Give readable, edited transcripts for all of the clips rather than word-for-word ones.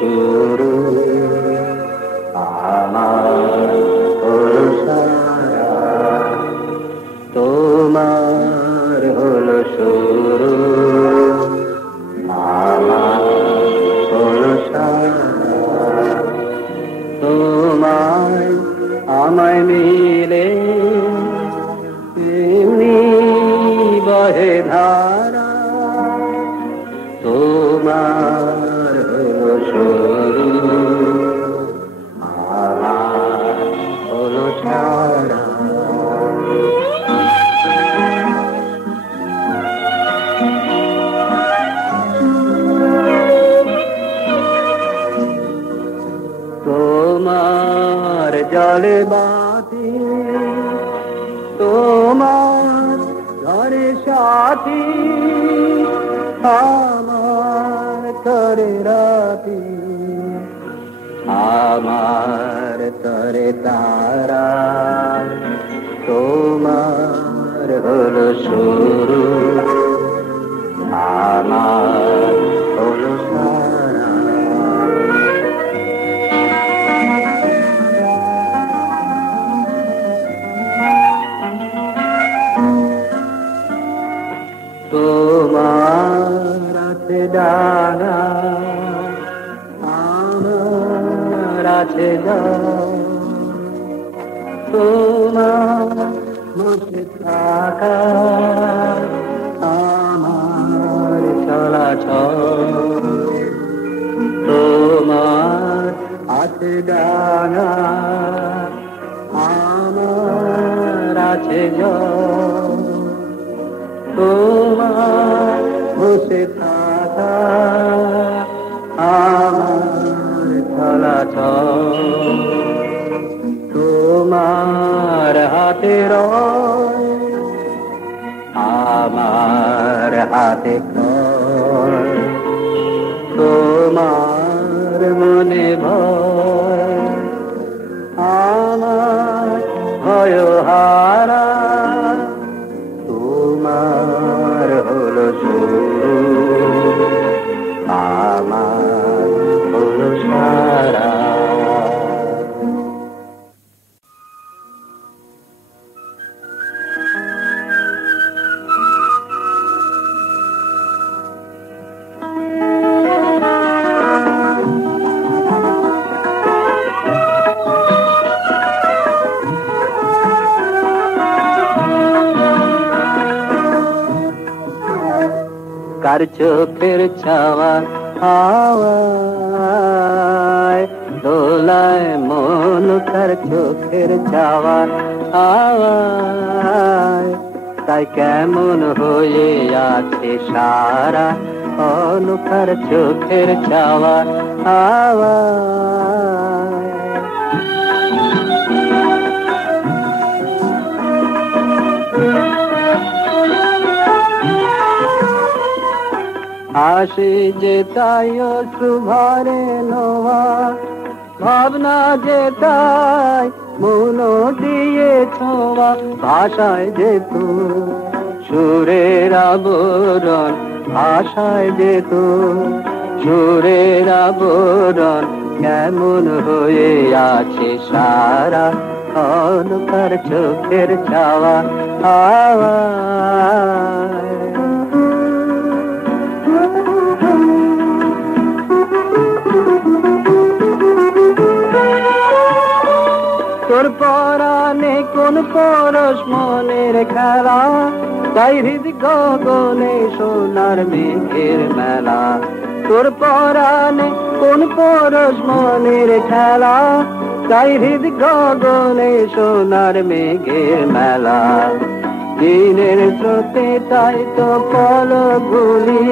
শুরু, আমার হলো সারা, তোমার হলো শুরু, আমার হলো সারা, তোমায় আমায় মিলে এমনি বহে ধারা, তোমার হলো শুরু, আমার হলো সারা। তোমার জলে বাতি, তোমার ঘরে সাথী, আমার তরে রাতি, আমার তরে তারা, তোমার হলো শুরু, আমার হলো সারা। তোমার আছে ডানা, আমার আছে গান, তোমার মুখে থাকা, আমার চলাচল, তোমার আছে ডানা, আমার আছে জল, তোমার বসে থাকা, আমার চলাচল, তোমার হাতে রয়, আমার হাতে কয়, তোমার মনে ভয়, আমার ভয় হারা, তোমার হলো শুরু, আমার হলো সারা। কার চোখের ছাওয়া হাওয়ায় দোলায় মন, কার চোখের ছাওয়া হাওয়ায়, তাই কেমন হয়ে আছে সারা, অনুকার চোখের ছাওয়া হাওয়ায়। আসি যে তাই সুভারে নোয়া, ভাবনা যে তাই মন দিয়ে ছোঁয়া, ভাষায় যেত সুরের আবরণ, ভাষায় যেত সুরের আবরণ, কেমন হয়ে আছে সারা, অনুকার চোখের ছাওয়া হাওয়ায়। তোর পরাণে কোন পরশ মনের খেলা, তাই হৃদ গগনে সোনার মেঘের মেলা, তোর পরাণে কোন পরশ মনের খেলা, তাই হৃদ গগনে সোনার মেঘের মেলা, দিনের স্রোতে তাই তো পলকগুলি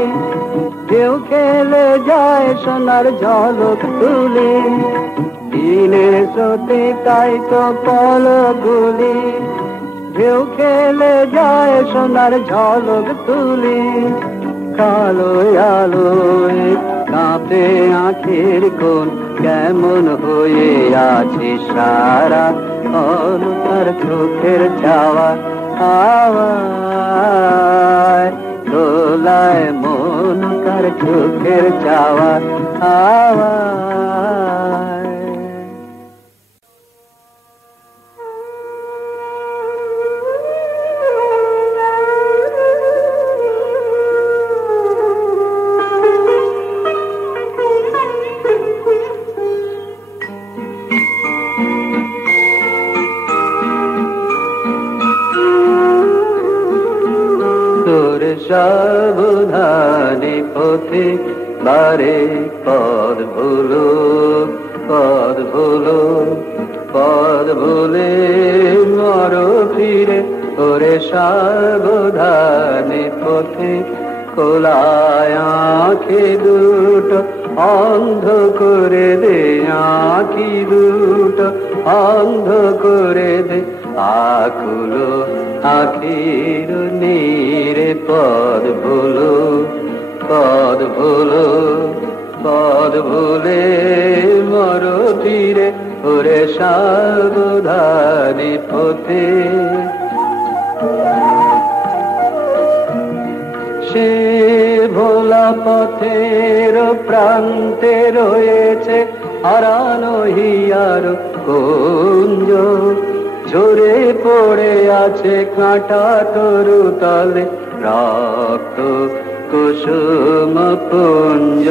ঢেউ খেলে যায় সোনার ঝলক তুলি, দিনের স্রোতে তাই তো পলকগুলি ঢেউ খেলে যায় সোনার ঝলক তুলি, কালো আলোয় কাঁপে আঁখের কোণ, কেমন হয়ে আছে সারা, অনুকার চোখের ছাওয়া হাওয়ায়। দোলায় মন কার চোখের চাওয়া আওয়ায়। সাবধানে পথে বারে পদ ভুলো পদ ভুলে মর ফিরে ওরে সাবধানে পথে খোলায় আঁখি দুটো অন্ধ করে দে আঁখি দুটো অন্ধ করে দে আকুলো আখির নীরে পদ ভুলো পদ ভুলে মর ফিরে ওরে সাবধানে পথে। সে ভোলা পথের প্রান্তে রয়েছে হারানো হিয়ার কুঞ্জ, ঝরে পড়ে আছে কাঁটা তরু তলে রক্ত কুসুম পুঞ্জ।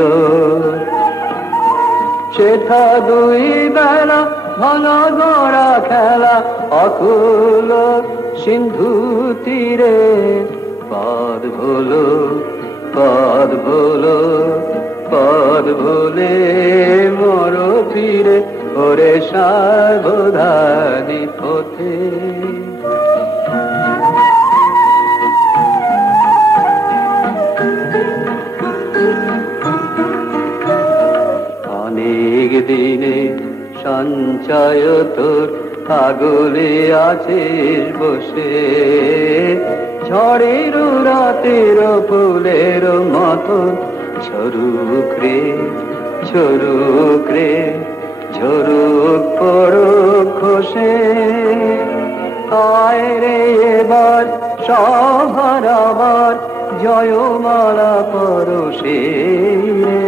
সেথা দুই বেলা ভাঙা গড়া খেলা অকুল সিন্ধু তীরে পদ ভুলে মর ফিরে ওরে সাবধানে পথে। অনেক দিনে সঞ্চয় তোর পাগলে আছিস বসে, ঝড়ের রাতের ফুলের মতো ঝরুক রে ঝরুক পড়ুক খসে। আয় রে এবার সবার আবার জয়মালা পরশে রে।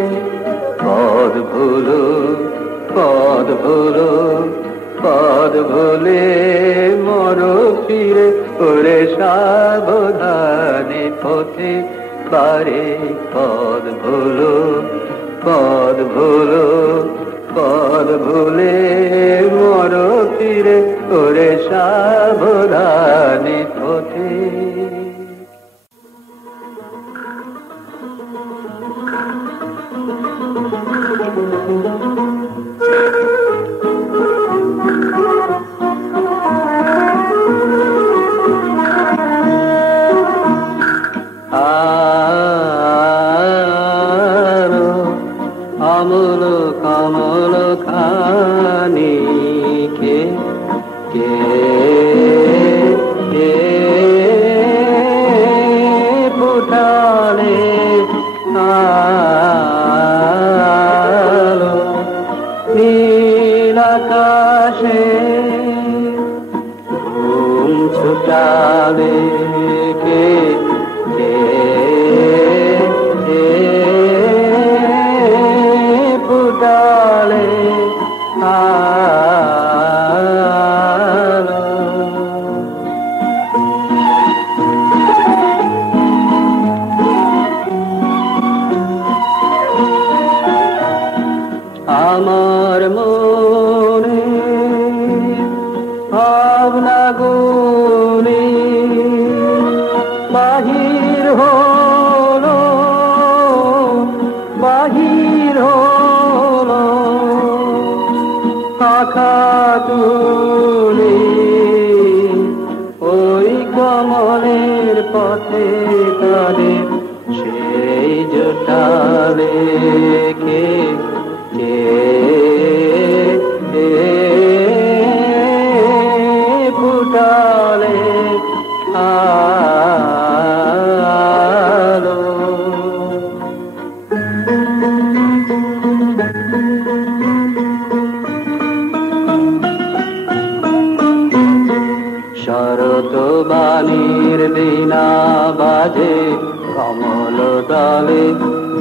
পদ ভুলে মর ফিরে ওরে সাবধানে পথে বারে পদ ভুলে মর ফিরে ওরে সাবধানে পথে। আমল কমল খানি কে পুঠালে আলো নীল আকাশে ঘুম ছুটালে কে পুটালে আলো। আমার মনে ভাবনা গুলি বাহির হলো পাখা তুলি ওই কমলের পথে তারে সেই জোটালে কে ফুটালে আলো। শরৎ বাণীর দিনা বাজে কমল দলে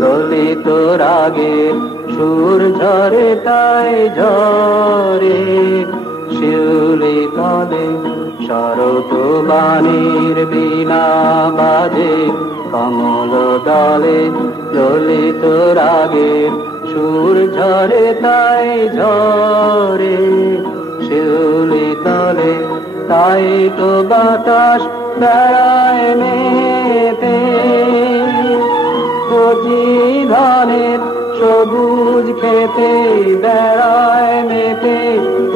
ললিত রাগের সুর ঝরে তাই ঝরে শিউলি তলে শরৎ বাণীর বীণা বাজে কমল দলে ললিত রাগের সুর ঝরে তাই ঝরে শিউলি তলে তাই তো বাতাস বেড়ায় মেতে কচি ধানের সবুজ খেতে বেড়ায় মেতে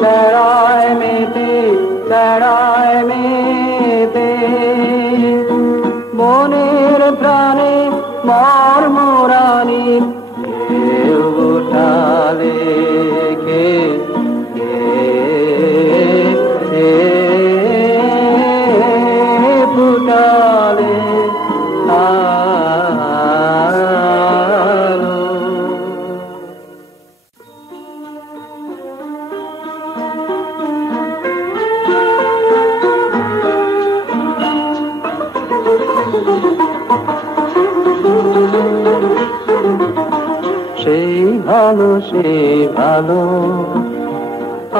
বেড়ায় মেতে বেড়ায় মেতে মনের প্রাণে মর্মরানি কেউ উঠালে কে ফুটালে সেই ভালো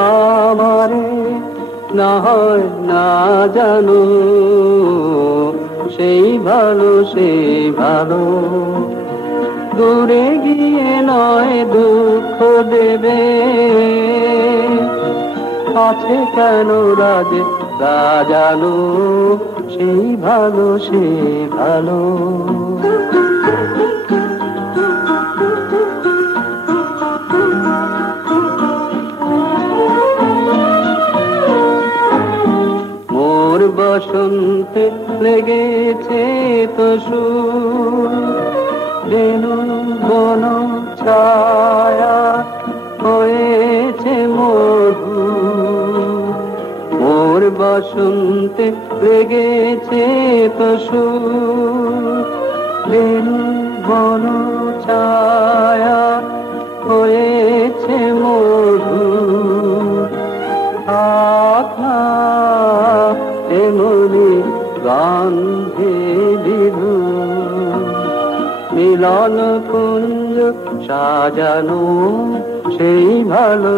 আমারে না হয় না জানো সেই ভালো দূরে গিয়ে নয় দুঃখ দেবে আছে কেন রাজানো সেই ভালো বসন্তে লেগেছে তো সুর বেনু বন ছায়া হয়েছে মধু মোর বসন্তে লেগেছে তো সুর বেনু বন ছায়া হয়েছে মধু এমনি গন্ধে বিধু মিলন কুঞ্জ সাজানো সেই ভালো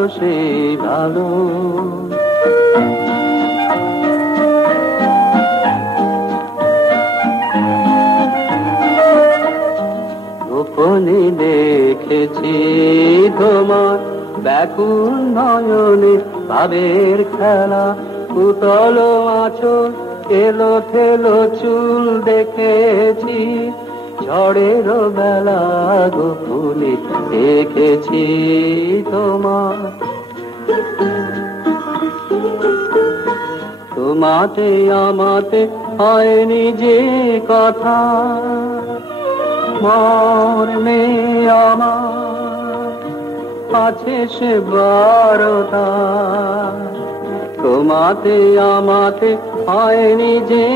গোপনে দেখেছি তোমার ব্যাকুল নয়নে ভাবের খেলা উতল আঁচল এলো থেলো চুল দেখেছি ঝড়ের বেলা গোপনে দেখেছি তোমাতে আমাতে হয়নি যে কথা মর্মে আমার আছে সে বারতা তোমাতে আমাতে হয়নি যে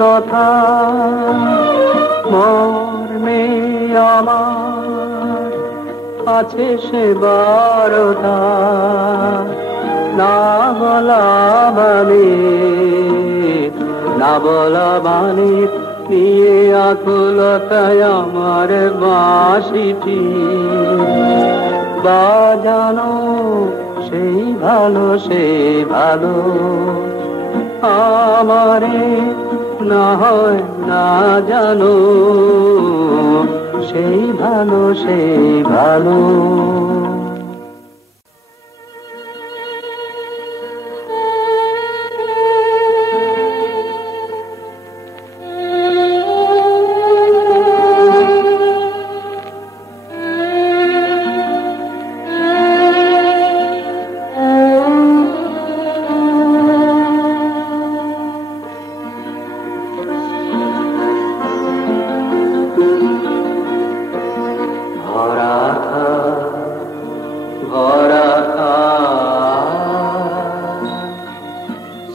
কথা মর্মে আমার আছে সে বারতা না বলা বাণী নিয়ে আকুলতায় আমার বাঁশিটি বাজানো সেই ভালো আমারে না হয় না জানো সেই ভালো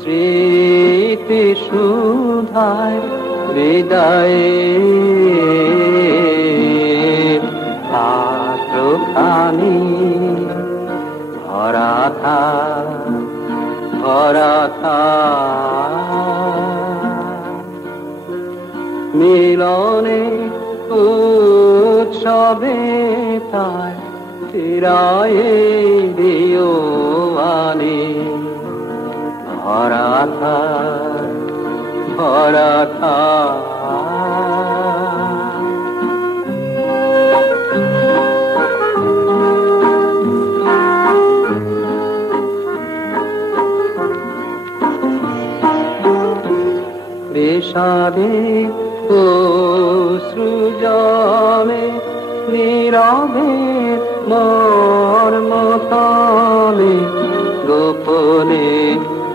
স্মৃতি সুধায় হৃদয়ে পাত্রখানি ভরা থা মিলনে সবে তাই ফিরায়ে দিও আনি ভরা থাক ভরা থাক বিষাদে অশ্রুজলে নীরবে মর্মতলে গোপনে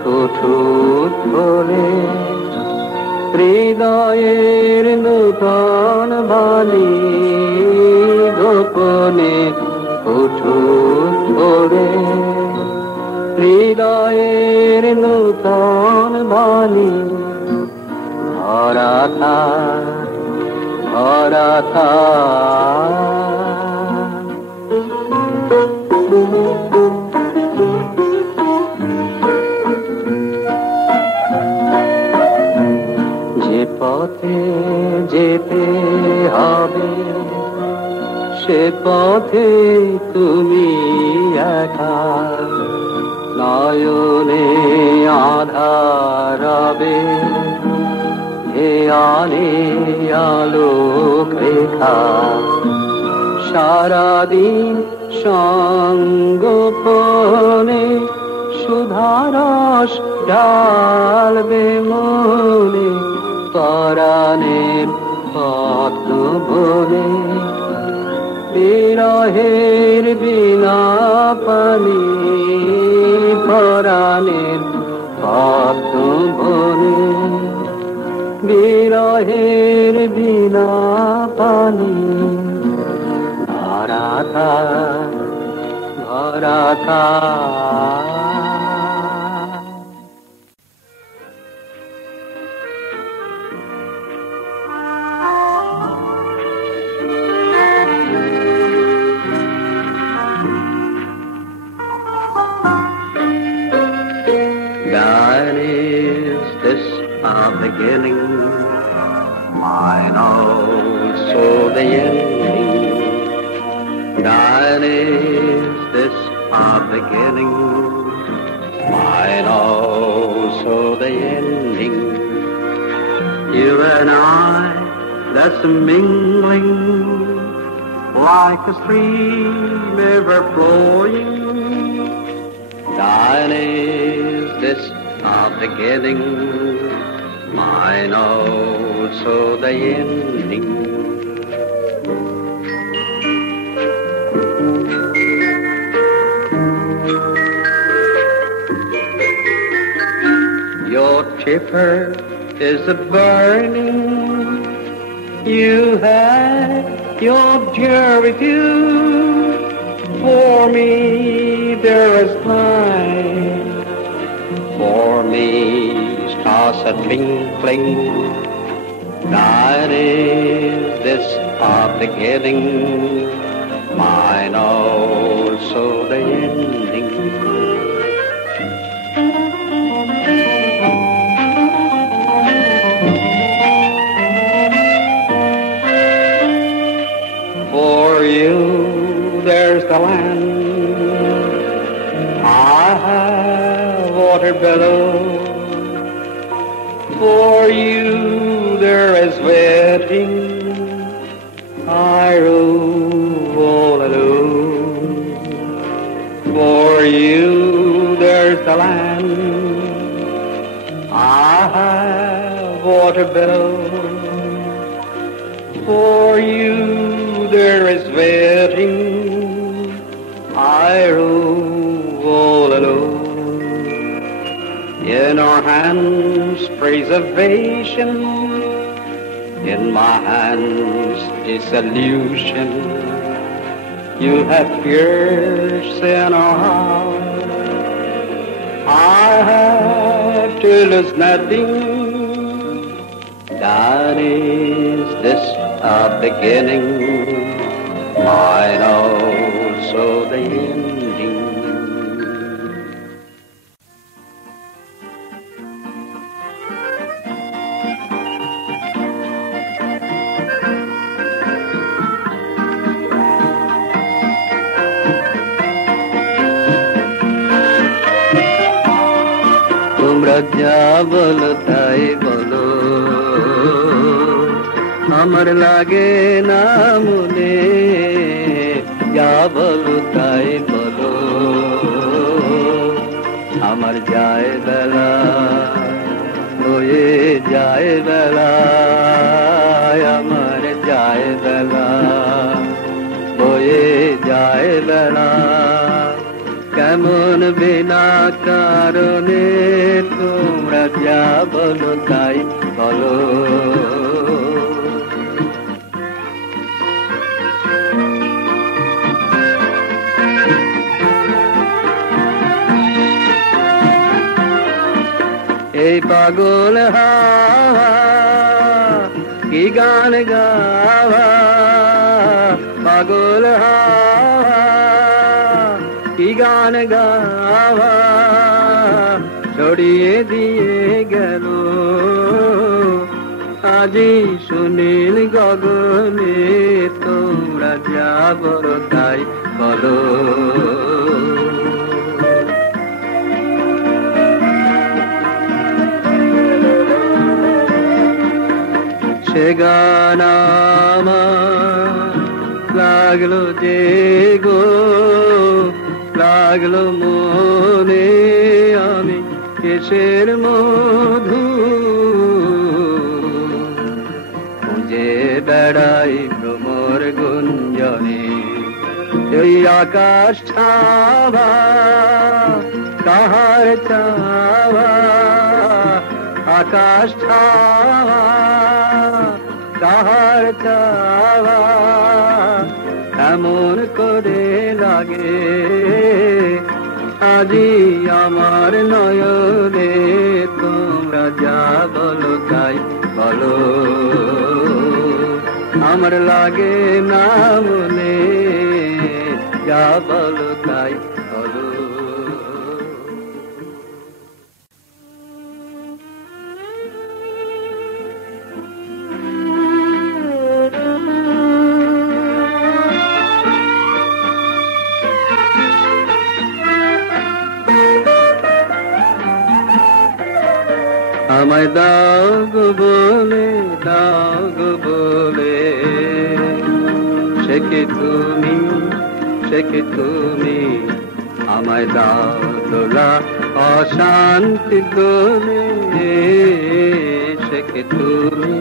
কুঠুত বলে হৃদয়ের নূতন বাণী গোপনে কুঠুত বলে হৃদয়ের নূতন বাণী ভরা থাক ভরা থাক যে পথে যেতে হবে সে পথে তুমি একা নয়নে আধার রবে হে আলে আলোক রেখা সারাদিন সঙ্গোপনে সুধারস ঢালবে মনে পরাণের পদ্ম বনে বিরহের বিনা পানি পরাণের পদ্ম বনে বিরহের বিনা পানি ভরা থাক ভরা থাক Thine is this our beginning, mine also the ending. Thine is this our beginning, mine also the ending. You and I, that's a mingling, like a stream ever flowing. Thine is this our beginning, mine also the ending. Your chipper is a burning, you had your jury too. For me there is night, for me stars are twinkling. Thine is this our beginning, mine also the ending. For you there's the land, I have water below. For you there is waiting, I rove all alone. For you there's the land, I have water below. For you there is waiting, I rove all alone. In our hands preservation, in my hands dissolution. You have pierced in our heart, I have to lose nothing. That is this our beginning, mine also the ending. যা বলো তাই বলো, আমার লাগে না মনে, যা বলো তাই বলো, আমার যায় বেলা হয়ে যায় বেলা, আমার যায় বেলা হয়ে যায় বেলা, কেমন বিনা কারণে তোমরা যা বলো তাই বলো। এই পাগল হাওয়া কি গান গাওয়া, পাগল হাওয়া কি গান গাওয়া, ছড়িয়ে দিয়ে গেল আজি সুনীল গগনে, তোমরা যা বলো তাই বলো। সে গান আমার লাগলো যে গো, লাগলো মনে, আমি কেশের মধু খুঁজে বেড়াই ভ্রমর গুঞ্জনে, এই আকাশ ছাওয়া কাহার চাওয়া, আকাশ ছাওয়া কাহার চাওয়া, এমন করে লাগে আজি আমার নয়নে, তোমরা যা বলো তাই বলো, আমার লাগে না মনে, যা বলো তাই বলো। আমায় দাও গো বলে, দাও গো বলে, সে কি তুমি, সে কি তুমি, আমায় দাও দোলা অশান্তি দোলে, সে কি তুমি,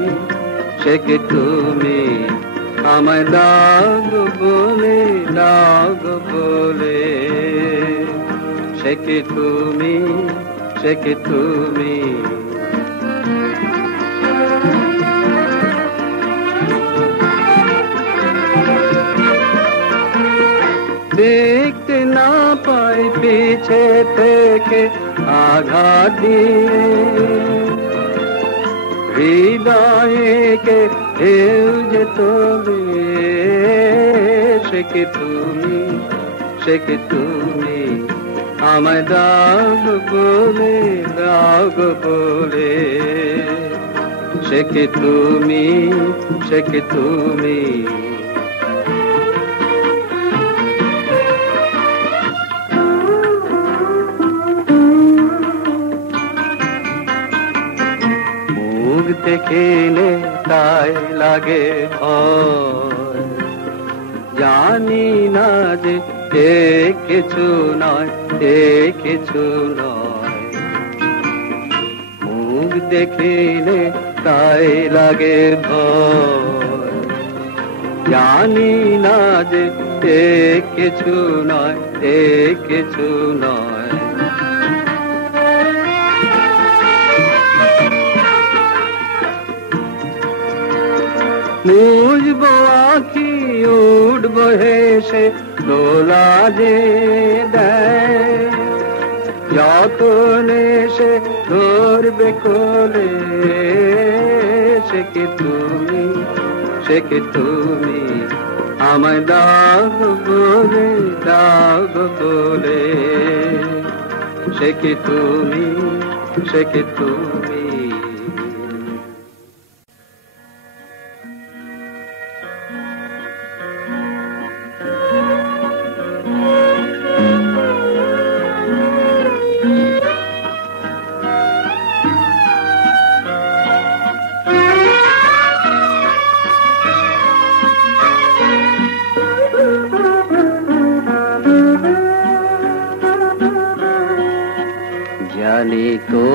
সে কি তুমি, আমায় দাও গো বলে, দাও গো বলে, সে কি তুমি, সে কি তুমি। দেখতে না পাই পিছে থেকে আঘাত দিয়ে, হৃদয়কে ঢেউ যে তোলে, সে কি তুমি, সে কি তুমি, আমায় দাও গো বলে, দাও গো বলে, সে কি তুমি, সে কি তুমি। মুখ দেখিলে তাই লাগে ভয়, জানি না যে এ কিছু নয়, এ কিছু নয়, মুখ দেখিলে তাই লাগে ভয়, জানি না যে এ কিছু নয়, এ কিছু নয়। মুজবো আঁখি উঠবো হেসে দোলা যে দেয়, যখন এসে ধরবে কোলে, সে কি তুমি, সে কি তুমি, আমায় দাও গো বলে, দাও গো বলে, সে কি তুমি, সে কি তুমি।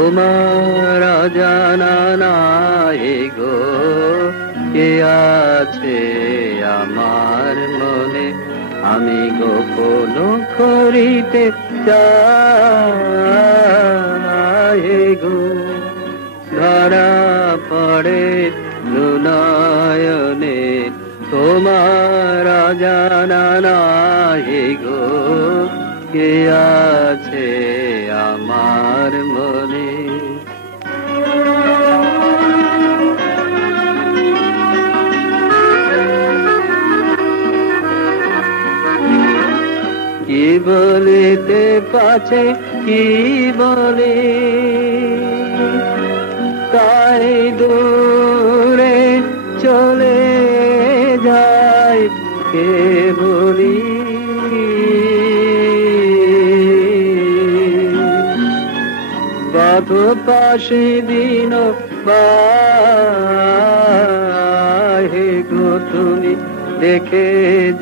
তোমার অজানা নাই গো কে আছে আমার মনে, আমি গোপন করিতে চাই গো। ধরা পড়ে নয়নে তোমার অজানা নাই গো কে আছে আমার মনে। কি বলিতে পাছে কি বলে, তাই দূরে চলে যায় কে বলি। বাত পাশে দিন হে গো তুমি দেখে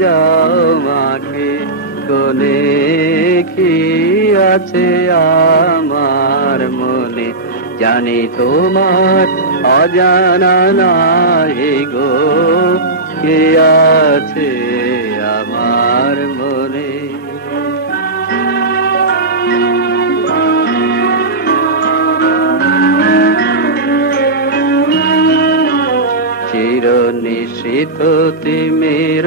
যাও মাকে, কোনে কি আছে আমার মনে, জানি তোমার অজানা নাই গো কে আছে আমার মনে। চির নিশিত তিমির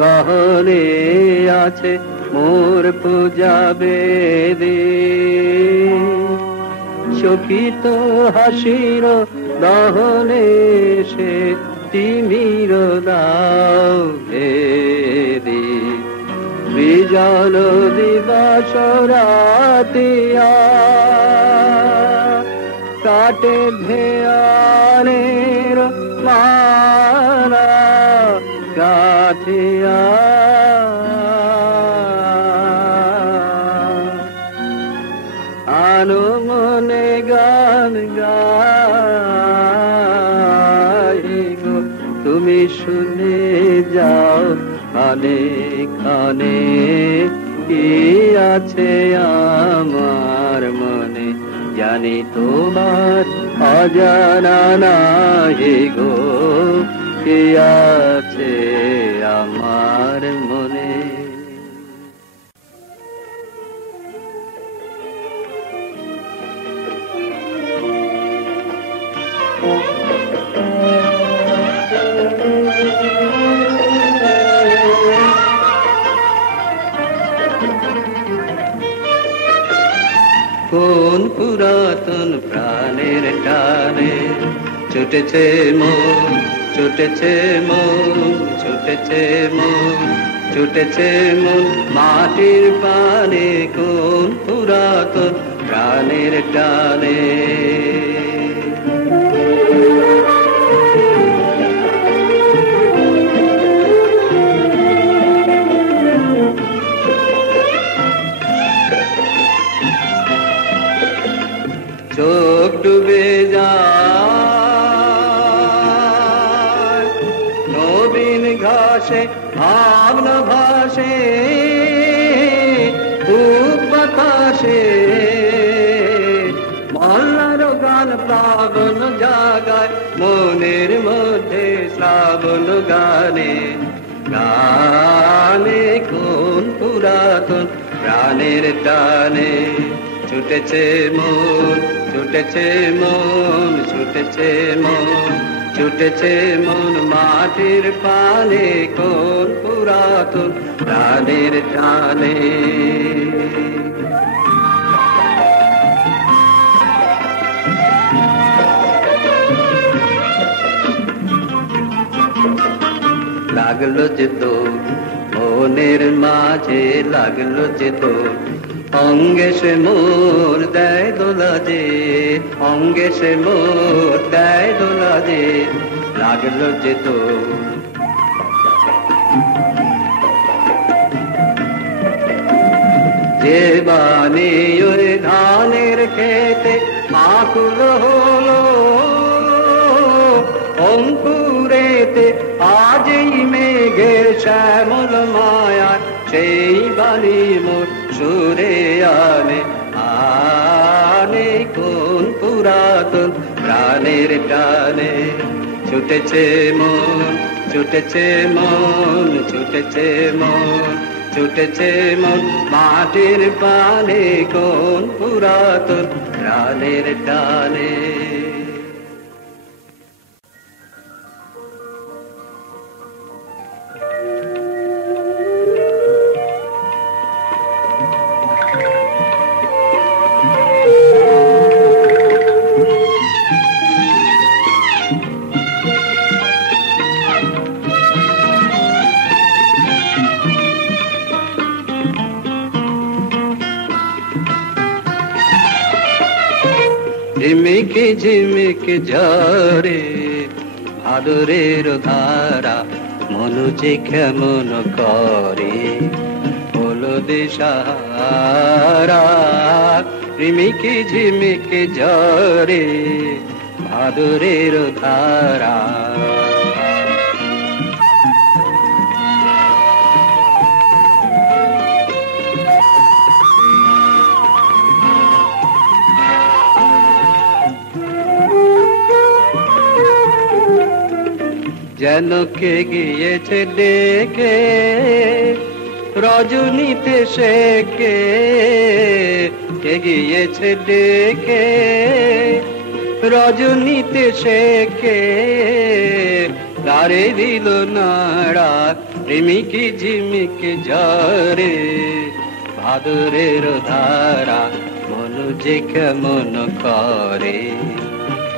গহনে আছে মোর পূজা বেদে, শোকিত হাসির দহনে সে তিমির দাও ভেদে। বিজল দিবস রাতিয়া কাটে ধ্যানের মালা গাথিয়া, আনো মনে গান গাই গো তুমি শুনে যাও কানে কানে কি আছে আমার মনে, জানি তোমার অজানা নাই গো কি আছে আমার মনে। কোন পুরাতন প্রাণের টানে ছুটেছে মন, ছুটেছে মন, ছুটেছে মন, ছুটেছে মন মাটির পানে, কোন পুরাতন প্রাণের টানে। চোখ ডুবে যায় নবীন ঘাসে ভাবনা ভাসে, খুব বাতাসে মল্লার গান প্লাবন জাগায়, মনের মধ্যে শ্রাবণ গানে গানে কোন পুরাতন প্রাণের টানে। ছুটেছে মন, ছুটেছে মন, ছুটেছে মন, ছুটেছে মন মাটির পানে, কোন পুরাতন প্রাণের টানে। লাগলো যে তোর মনের মাঝে, লাগলো যে তোর অঙ্গে সে মোর দেয় দোলা যে, অঙ্গে সে মোর দেয় দোলা যে, লাগলো যে তোর। যে বানে ওই ধানের খেতে আকুল হলো, অঙ্কুরেতে আজই মেঘের শ্যামল মায়া, সেই বাণী মোর সুরে আনে আনে কোন পুরাতন প্রাণের টানে ছুটেছে মন ছুটেছে মন ছুটেছে মন ছুটেছে মন মাটির পানে কোন পুরাতন প্রাণের টানে ঝিমিকে ঝিমিকে ঝরে ভাদরের ধারা মনু যে কেমন করে হলো দিশাহারা ঝিমিকে ঝিমিকে ঝরে ভাদরের ধারা যেন কে গিয়েছে ডেকে রজনীতে শেখে কে গিয়েছে ডেকে রজনীতে শেখে তারে দিল নাড়া ঝিমিকি ঝিমিকি ঝরে ভাদরের ধারা মনু যে কেমন করে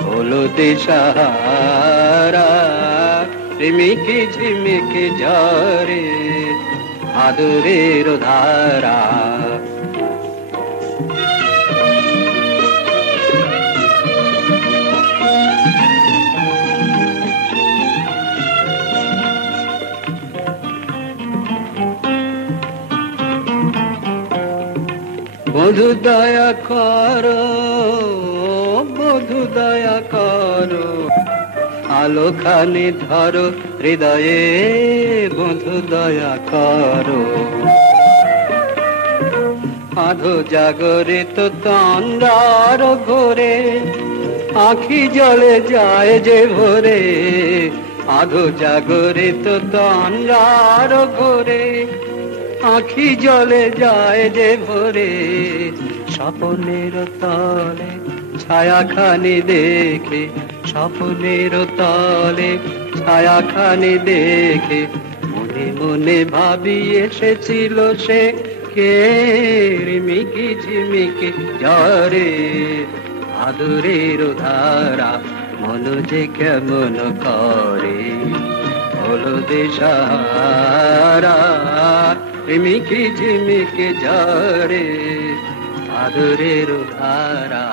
হলো দিশাহারা ঝিমিকি ঝিমিকি ঝরে ভাদরের ধারা বধু দয়া করো বধু দয়া করো আলো খানি ধরো হৃদয়ে বধু দয়া করো আধো জাগরিত তন্দ্রার ঘোরে আখি জলে যায় যে ভোরে আধো জাগরিত তন্দ্রার ঘোরে আখি জলে যায় যে ভোরে স্বপ্নের তলে ছায়াখানি দেখে স্বপ্নের তলে ছায়াখানি দেখে মনে মনে ভাবি এসেছিল সে কে ঝিমিকি ঝিমিকি ঝরে ভাদরের ধারা মনু যে কেমন করে হলো দিশাহারা ঝিমিকি ঝিমিকি ঝরে ভাদরের ধারা